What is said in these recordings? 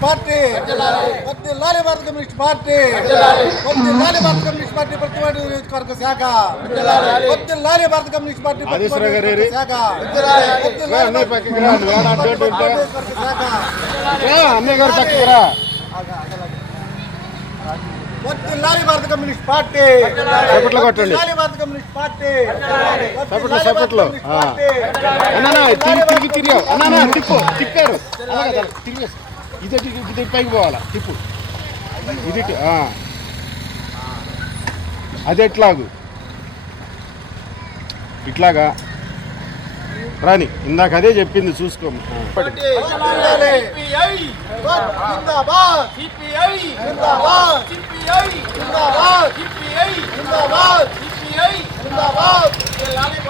Party వద్దు లాలి భారత కమ్యూనిస్ట్ పార్టీ వద్దు లాలి భారత కమ్యూనిస్ట్ పార్టీ ప్రతివాడి నియోజకవర్గ శాఖ వద్దు లాలి భారత కమ్యూనిస్ట్ పార్టీ ఏరి? శాఖ వద్దు లాలి భారత కమ్యూనిస్ట్ పార్టీ చప్పట్లు కొట్టండి. లాలి భారత కమ్యూనిస్ట్ పార్టీ వద్దు చప్పట్లు లాలి భారత చప్పట్లు కమ్యూనిస్ట్ ఆ. పార్టీ. అన్నా తిరిగి తిరిగి తిరిగావు అన్నా తిప్పు తిప్పారు అలాగే అలా తిరిగి ఇది ఇది పైకి పోవాలా? తిప్పు ఇది. అది ఎట్లాగు? ఇట్లాగా? రాని ఇందాక అదే చెప్పింది చూసుకో. జిందాబాద్ జిందాబాద్ జిందాబాద్ జిందాబాద్ జిందాబాద్ జిందాబాద్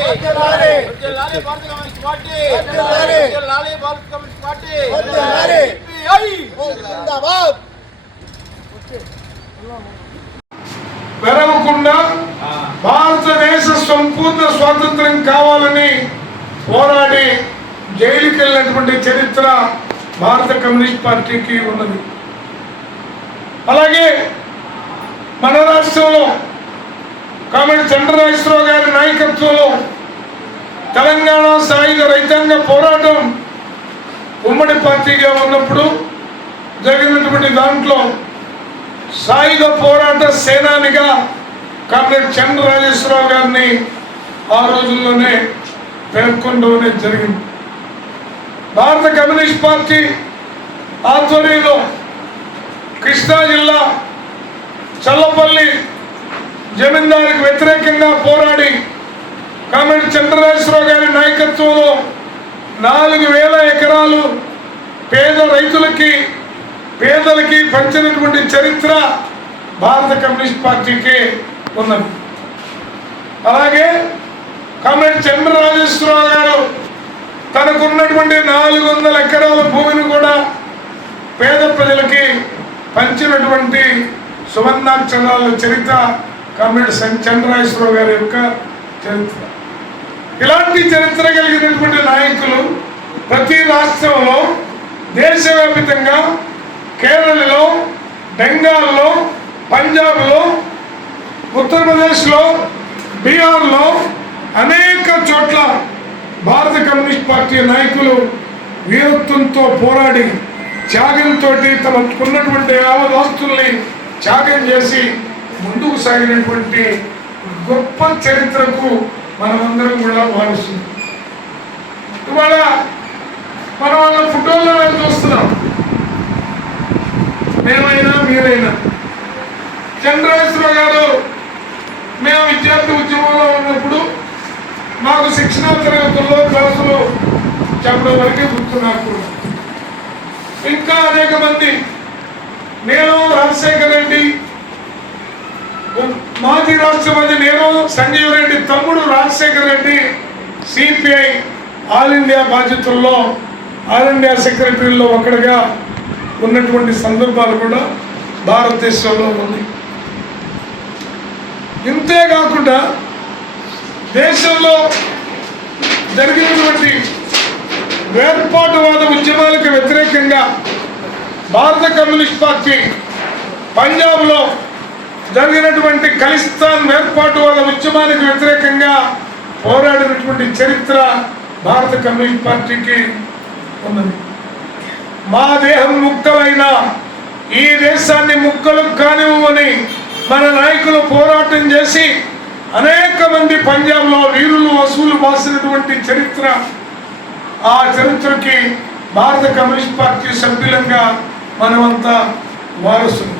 వర్ధిల్లాలి. జిందాబాద్. పెరగకుండా భారతదేశ సంపూర్ణ స్వాతంత్రం కావాలని పోరాడి జైలుకి వెళ్ళినటువంటి చరిత్ర భారత కమ్యూనిస్ట్ పార్టీకి ఉన్నది. అలాగే మన రాష్ట్రంలో కామెడి చంద్రరాజేశ్వరరావు గారి నాయకత్వంలో తెలంగాణ సాయుధ రైతాంగ పోరాటం ఉమ్మడి పార్టీగా ఉన్నప్పుడు జరిగినటువంటి దాంట్లో సాయుధ పోరాట సేనానిగా కర్నల్ చంద్రరాజేశ్వరరావు గారిని ఆ రోజుల్లోనే పేర్కొనడం జరిగింది. భారత కమ్యూనిస్ట్ పార్టీ ఆధ్వర్యంలో కృష్ణా జిల్లా చల్లపల్లి జమీందారికి వ్యతిరేకంగా పోరాడి కామెడి చంద్రరాజేశ్వరరావు గారి నాయకత్వంలో నాలుగు వేల ఎకరాలు పేద రైతులకి పేదలకి పంచినటువంటి చరిత్ర భారత కమ్యూనిస్ట్ పార్టీకి ఉన్నది. అలాగే కామెడి చంద్రరాజేశ్వరరావు గారు తనకున్నటువంటి నాలుగు వందల ఎకరాల భూమిని కూడా పేద ప్రజలకి పంచినటువంటి సువర్ణాక్షరాల చరిత్ర కామ్రేడ్ చంద్రరాజేశ్వరరావు గారి యొక్క చరిత్ర. ఇలాంటి చరిత్ర కలిగినటువంటి నాయకులు ప్రతి రాష్ట్రంలో దేశవ్యాపితంగా కేరళలో బెంగాల్లో పంజాబ్లో ఉత్తరప్రదేశ్లో బీహార్లో అనేక చోట్ల భారత కమ్యూనిస్ట్ పార్టీ నాయకులు వీరత్వంతో పోరాడి త్యాగంతో తమకున్నటువంటి యావత్ త్యాగం చేసి ముందుకు సాగినటువంటి గొప్ప చరిత్రకు మనమందరం కూడా భావిస్తున్నాం ఇవాళ మనం వాళ్ళ ఫోటోల్లో మేము చూస్తున్నాం. మేమైనా మీరైనా. చంద్రశేఖర గారు మేము విద్యార్థి ఉద్యమంలో ఉన్నప్పుడు మాకు శిక్షణా తరగతుల్లో క్లాసులు చెప్పడం వరకే గుర్తున్నారు ఇంకా అనేక మంది. నేను రాజశేఖర్ రెడ్డి మాజీ రాష్ట్రపతి నేను సంజీవ్ రెడ్డి తమ్ముడు Rajasekhar Reddy CPI all India బాధ్యతల్లో all India సెక్రటరీలో ఒకటిగా ఉన్నటువంటి సందర్భాలు కూడా భారతదేశంలో ఉన్నాయి. ఇంతే కాకుండా దేశంలో జరిగినటువంటి వేర్పాటువాద ఉద్యమాలకు వ్యతిరేకంగా భారత కమ్యూనిస్ట్ పార్టీ పంజాబ్లో జరిగినటువంటి ఖలిస్తాన్ వేర్పాటువాద ఉద్యమానికి వ్యతిరేకంగా పోరాడినటువంటి చరిత్ర భారత కమ్యూనిస్ట్ పార్టీకి ఉన్నది. మా దేహం ముక్కలైన ఈ దేశాన్ని ముక్కలు కానివ్వని మన నాయకులు పోరాటం చేసి అనేక మంది పంజాబ్లో వీరులు వసూలు బాసినటువంటి చరిత్ర ఆ చరిత్రకి భారత కమ్యూనిస్ట్ పార్టీ సభ్యులంగా మనమంతా వారసులు.